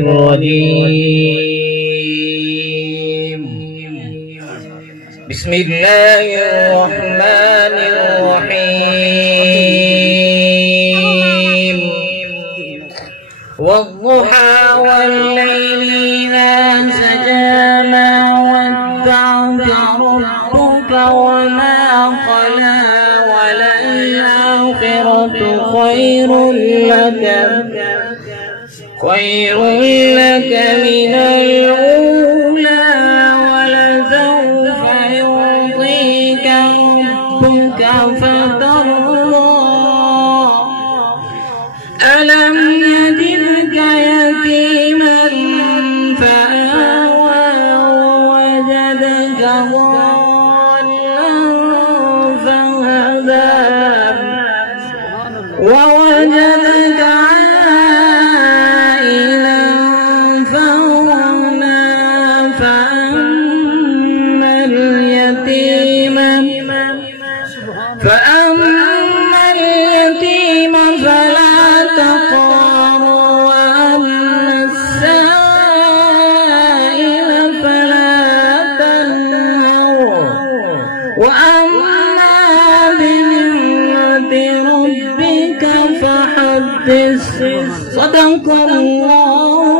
الرجيم. بسم الله الرحمن الرحيم. والضحى والليل إذا سجى ما ودعك ربك وما قلى وللآخرة خير لك من الأولى ولسوف يعطيك ربك فترضى. ألم يجدك يتيما فآوى ووجدك ضالا فهدى ووجدك عائلا فأغنى. فأما اليتيم فلا تقهر وأما السائل فلا تنهر وأما بنعمة ربك فحدث. صدق الله